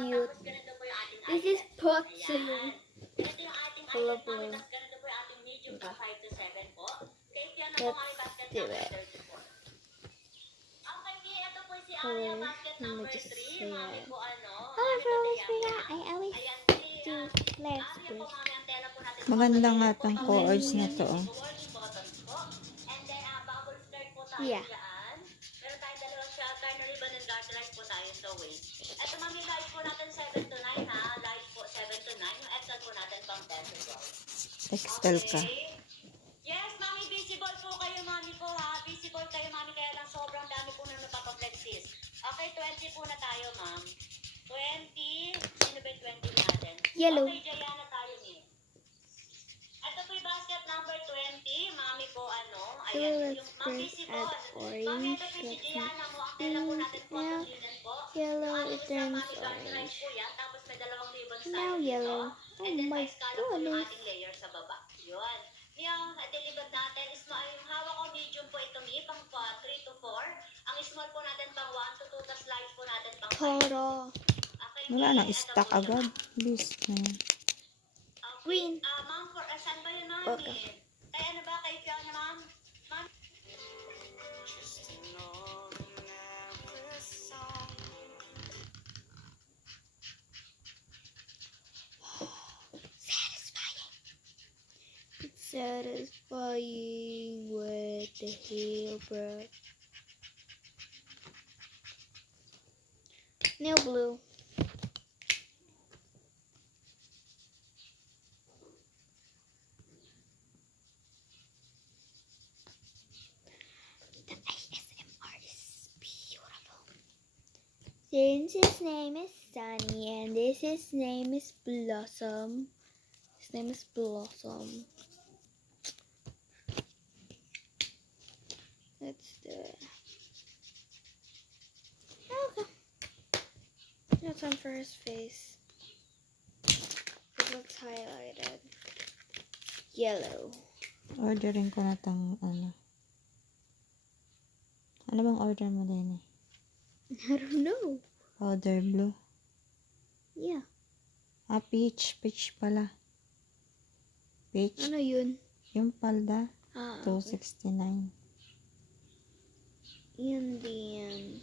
cute. This is Potsu. Color blue. Let's do it. Hello, let me just say that. Hello, I always do legs first. Maganda nga tong colors na to. Oh. Yeah. Meron tayong dalawang shelter na ribbon and dark light po tayo sa waist. Ito mami, light po natin 7 to 9 ha. Light po 7 to 9. Yung XL po natin pang 10 to 12. XL ka. Yes, mami, visible po kayo mami po ha. Visible kayo mami, kaya lang sobrang dami po na napapag-flexis. Okay, 20 po na tayo ma'am. 20. Sino ba yung 20 natin? Yellow. Okay, Jayana tayo ni. Ito po yung basket number 20. Mami po ano. So Ayan, let's yung ma'am first visible. add Mami, orange. ito po si Let's Jayana mo. Ang see tela po natin po now. linen po. Yellow, Ano it siya, turns mami, dark light orange. po yan. Tapos may dalawang ribbon Now style yellow. dito. Oh And then my may scallop po yung goodness. ating layer sa baba. Yun. Yung delivered natin is yung hawak ko medium po ito mi, pang 3 to 4. Ang small po natin pang 1 to 2, tas large po natin pang 5. Toro. Okay, Wala Mi, nang ito stock po siya, agad. ma'am. Bis na yan. Okay. Green. Ma'am, for saan ba yun, mami? Okay. Kay ano ba? Kay Fiona, ma'am? Ma'am? It's satisfying with the heel, bro. Nail blue. The ASMR is beautiful. Since his name is Sunny and his name is Blossom. His name is Blossom. Let's do it. Okay. That's on for his face. It looks highlighted. Yellow. Ordering ko na tong ano. Ano bang order mo din eh? I don't know. Powder blue. Yeah. Peach. Peach pala. Peach. Ano yun? Yung palda. Ah, 269. yun din.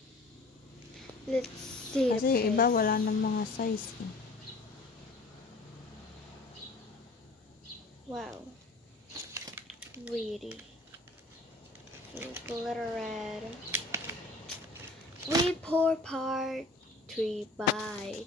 Let's see. the Kasi iba face. wala ng mga size eh. Wow. Really. Glitter red. We pour part 3 by